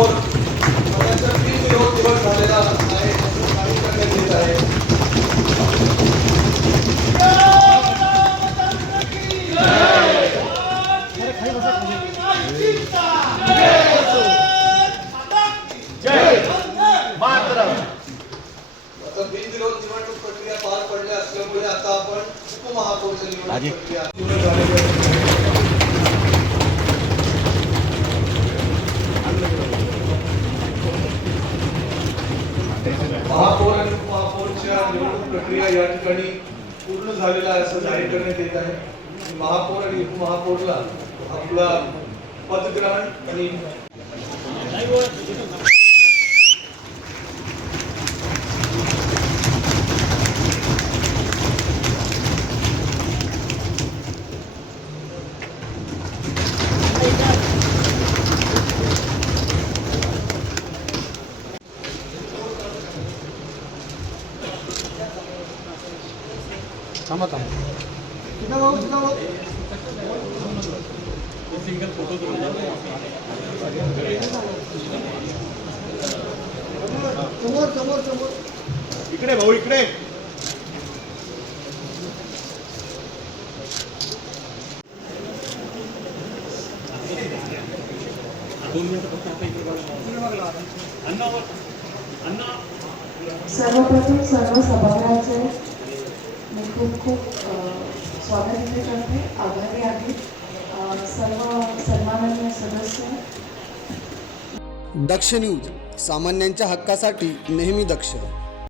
महापौर पदाचा बिनविरोध निवड झालेला आहे असं जाहीर करण्यात येत आहे. आता बिनविरोध निवडणूक प्रक्रिया पार पडली असल्यामुळे आता आपण उपमहापौरची निवडणूक प्रक्रिया महापौर आणि उपमहापौरच्या निवडणूक प्रक्रिया या ठिकाणी पूर्ण झालेला आहे असं जाहीर करण्यात येत आहे. महापौर आणि उपमहापौरला आपला पदग्रहण आणि सिंगल फोटो समोर इकडे भाऊ इकडे सर्वप्रथम सर्व सभागृहाचे मी खूप स्वागत करते, आभारी आहे. सर्व सन्माननीय सदस्य. दक्ष न्यूज सामान्यांच्या हक्कासाठी नेहमी दक्ष.